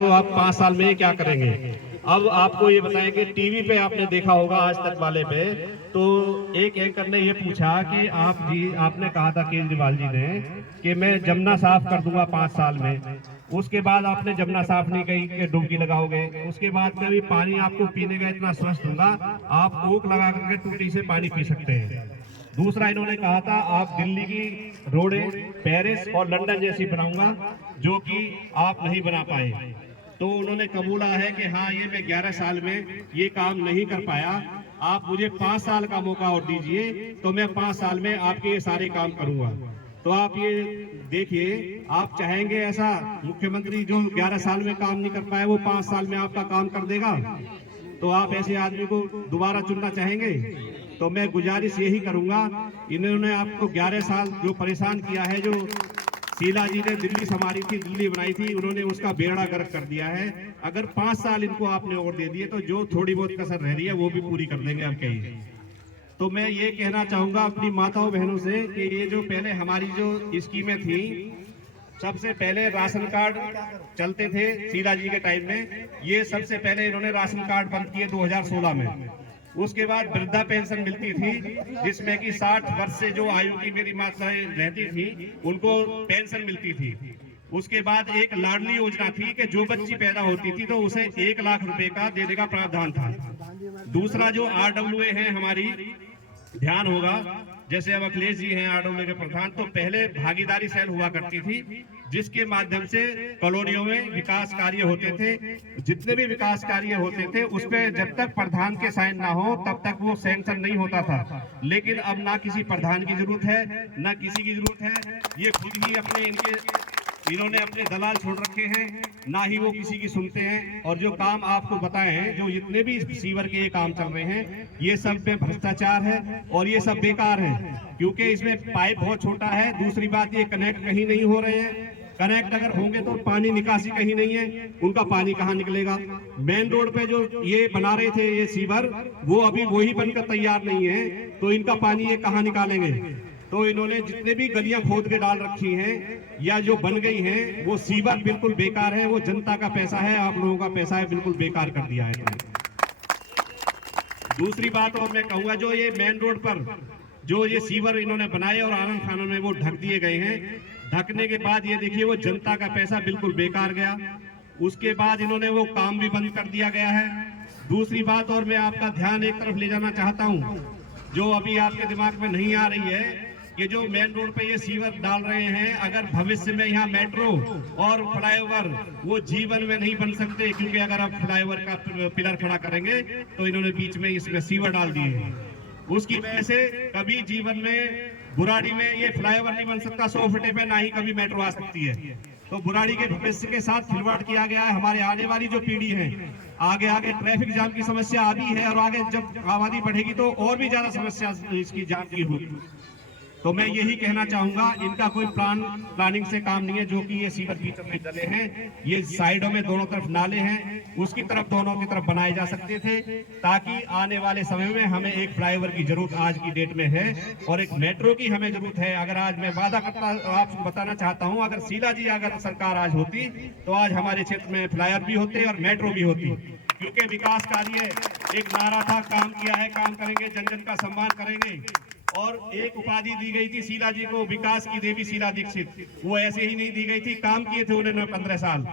तो आप 5 साल में क्या करेंगे। अब आपको ये बताएं कि टीवी पे आपने देखा होगा आज तक वाले पे, तो एक एंकर ने ये पूछा कि आपने कहा था केजरीवाल जी ने कि मैं जमुना साफ कर दूंगा 5 साल में। उसके बाद आपने जमुना साफ नहीं कही कि डुबकी लगाओगे। उसके बाद कभी पानी आपको पीने का इतना स्वस्थ दूंगा, आप कोक लगा करके टूटी से पानी पी सकते हैं। दूसरा इन्होंने कहा था आप दिल्ली की रोडें पेरिस और लंदन जैसी बनाऊंगा, जो कि आप नहीं बना पाए। तो उन्होंने कबूला है कि हाँ, ये मैं 11 साल में ये काम नहीं कर पाया, आप मुझे 5 साल का मौका और दीजिए तो मैं 5 साल में आपके ये सारे काम करूंगा। तो आप ये देखिए, आप चाहेंगे ऐसा मुख्यमंत्री जो 11 साल में काम नहीं कर पाया वो 5 साल में आपका काम कर देगा? तो आप ऐसे आदमी को दोबारा चुनना चाहेंगे? तो मैं गुजारिश यही करूंगा, इन्होंने आपको 11 साल जो परेशान किया है, जो शीला जी ने दिल्ली संभाली थी, दिल्ली बनाई थी, उन्होंने उसका बेड़ा गर्क कर दिया है। अगर 5 साल इनको आपने और दे दिए तो जो थोड़ी बहुत कसर रह रही है वो भी पूरी कर देंगे आप कहीं। तो मैं ये कहना चाहूंगा अपनी माताओं बहनों से कि ये जो पहले हमारी जो स्कीमें थी, सबसे पहले राशन कार्ड चलते थे शीला जी के टाइम में, ये सबसे पहले इन्होंने राशन कार्ड बंद किए 2016 में। उसके बाद वृद्धा पेंशन मिलती थी, जिसमें कि 60 वर्ष से जो आयु की मेरी माताएं रहती थी उनको पेंशन मिलती थी। उसके बाद एक लाडली योजना थी कि जो बच्ची पैदा होती थी तो उसे 1 लाख रुपए का देने का प्रावधान था। दूसरा जो RWA है हमारी, ध्यान होगा, जैसे अब अखिलेश जी हैं RWA के प्रधान, तो पहले भागीदारी सेल हुआ करती थी जिसके माध्यम से कॉलोनियों में विकास कार्य होते थे। जितने भी विकास कार्य होते थे उस पर जब तक प्रधान के साइन ना हो तब तक वो सैंक्शन नहीं होता था। लेकिन अब ना किसी प्रधान की जरूरत है ना किसी की जरूरत है, ये खुद ही इन्होंने अपने दलाल छोड़ रखे हैं, ना ही वो किसी की सुनते हैं। और जो काम आपको बताए हैं, जो जितने भी सीवर के ये काम चल रहे हैं, ये सब में भ्रष्टाचार है और ये सब बेकार है, क्योंकि इसमें पाइप बहुत छोटा है। दूसरी बात, ये कनेक्ट कहीं नहीं हो रहे हैं। कनेक्ट अगर होंगे तो पानी निकासी कहीं नहीं है, उनका पानी कहाँ निकलेगा। मेन रोड पे जो ये बना रहे थे ये सीवर, वो अभी वही बनकर तैयार नहीं है, तो इनका पानी ये कहाँ निकालेंगे। तो इन्होंने जितने भी गलियां खोद के डाल रखी हैं या जो बन गई हैं, वो सीवर बिल्कुल बेकार है। वो जनता का पैसा है, आप लोगों का पैसा है, बिल्कुल बेकार कर दिया है। दूसरी बात और मैं कहूंगा, जो ये मेन रोड पर जो ये सीवर इन्होंने बनाए और आनंद फानन में वो ढक दिए गए हैं, ढकने के बाद ये देखिए वो जनता का पैसा बिल्कुल बेकार गया। उसके बाद इन्होंने वो काम भी बंद कर दिया गया है। दूसरी बात और मैं आपका ध्यान एक तरफ ले जाना चाहता हूं, जो अभी आपके दिमाग में नहीं आ रही है, कि जो मेन रोड पे ये सीवर डाल रहे हैं, अगर भविष्य में यहाँ मेट्रो और फ्लाईओवर वो जीवन में नहीं बन सकते, क्योंकि अगर आप फ्लाईओवर का पिलर खड़ा करेंगे तो इन्होंने बीच में इसमें सीवर डाल दिए। उसकी वजह से कभी जीवन में बुराड़ी में ये फ्लाईओवर नहीं बन सकता 100 फीट पे, ना ही कभी मेट्रो आ सकती है। तो बुराड़ी के भविष्य के साथ खिलवाड़ किया गया है। हमारे आने वाली जो पीढ़ी है, आगे आगे ट्रैफिक जाम की समस्या अभी है और आगे जब आबादी बढ़ेगी तो और भी ज्यादा समस्या इसकी जाम की होगी। तो मैं यही कहना चाहूंगा, इनका कोई प्लानिंग से काम नहीं है। जो कि ये सीवर बीच में डले हैं, ये साइडों में दोनों तरफ नाले हैं, उसकी तरफ दोनों की तरफ बनाए जा सकते थे, ताकि आने वाले समय में हमें एक फ्लाईओवर की जरूरत आज की डेट में है और एक मेट्रो की हमें जरूरत है। अगर आज मैं वादा करता आपको बताना चाहता हूं, अगर शीला जी अगर सरकार आज होती तो आज हमारे क्षेत्र में फ्लाईओवर भी होते और मेट्रो भी होती, क्योंकि विकास कार्य एक नारा था, काम किया है, काम करेंगे, जन जन का सम्मान करेंगे। और एक उपाधि दी गई थी शीला जी को, विकास की देवी शीला दीक्षित, वो ऐसे ही नहीं दी गई थी, काम किए थे उन्होंने 15 साल।